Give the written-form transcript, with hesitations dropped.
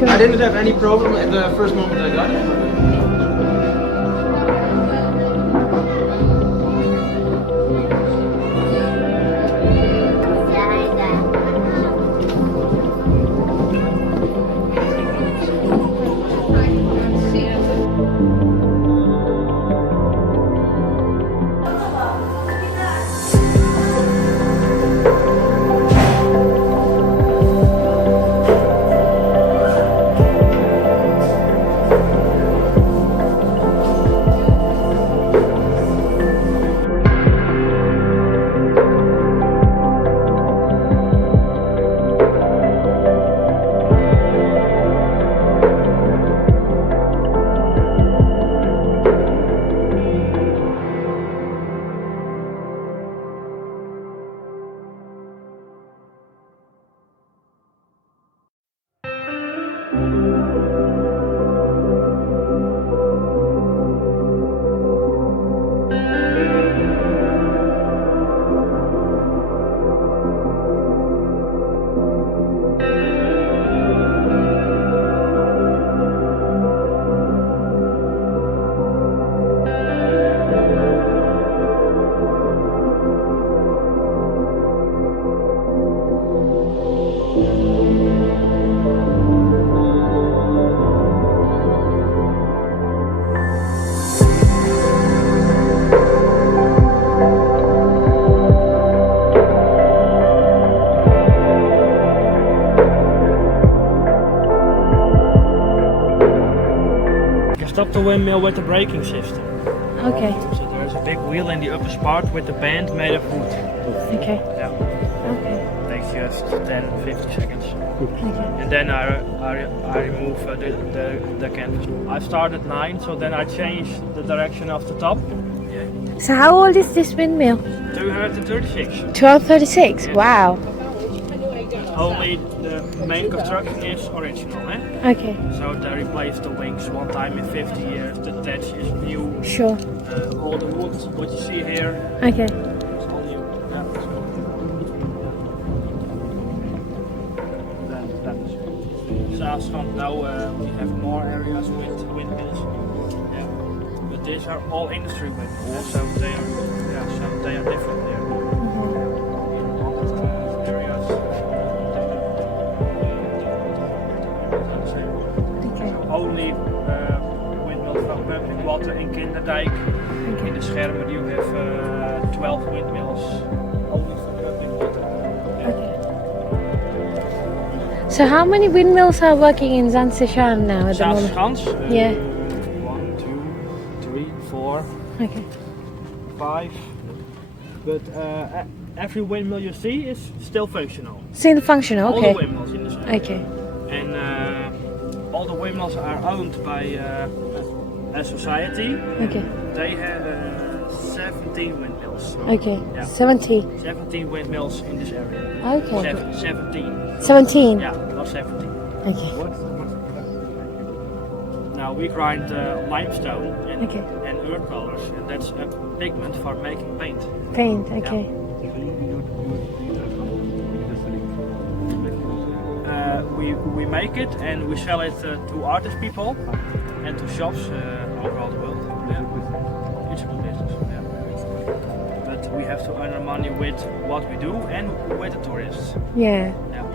Sure. I didn't have any problem at the first moment I got it. Stop the windmill with the braking system. Okay. So there's a big wheel in the upper part with the band made of wood. Okay. Yeah. Okay. Takes just 10-50 seconds. Okay. And then I remove the canvas. I start at 9, so then I change the direction of the top. So how old is this windmill? 236. 1236. Yes. Wow. Only the main construction is original, Okay. So they replaced the wings one time in 50 years. The thatch is new. Sure. All the wood, what you see here, Okay. it's all new. Yeah. Zaanse Schans now we have more areas with windmills. Yeah. But these are all industry windmills, so they are different there. Only windmills from public water in Kinderdijk. Okay. In the Schermen you have 12 windmills only for public water. Okay. So how many windmills are working in Zaanse Schans now at the Zaanse moment? Schans. Yeah. 1, 2, 3, 4, Okay. 5. But every windmill you see is still functional. Still functional. All Okay. the windmills in this area. Okay. And all the windmills are owned by a society. Okay. They have 17 windmills. Okay. Yeah. 70. 17 windmills in this area. Okay. 17. 17. Yeah, not 17. Okay. Now we grind limestone and, Okay. and earth colors, and that's a pigment for making paint. Paint. Okay. We make it and we sell it to artist people and to shops over all the world. Yeah. It's a good business. Yeah. But we have to earn money with what we do and with the tourists. Yeah. Yeah.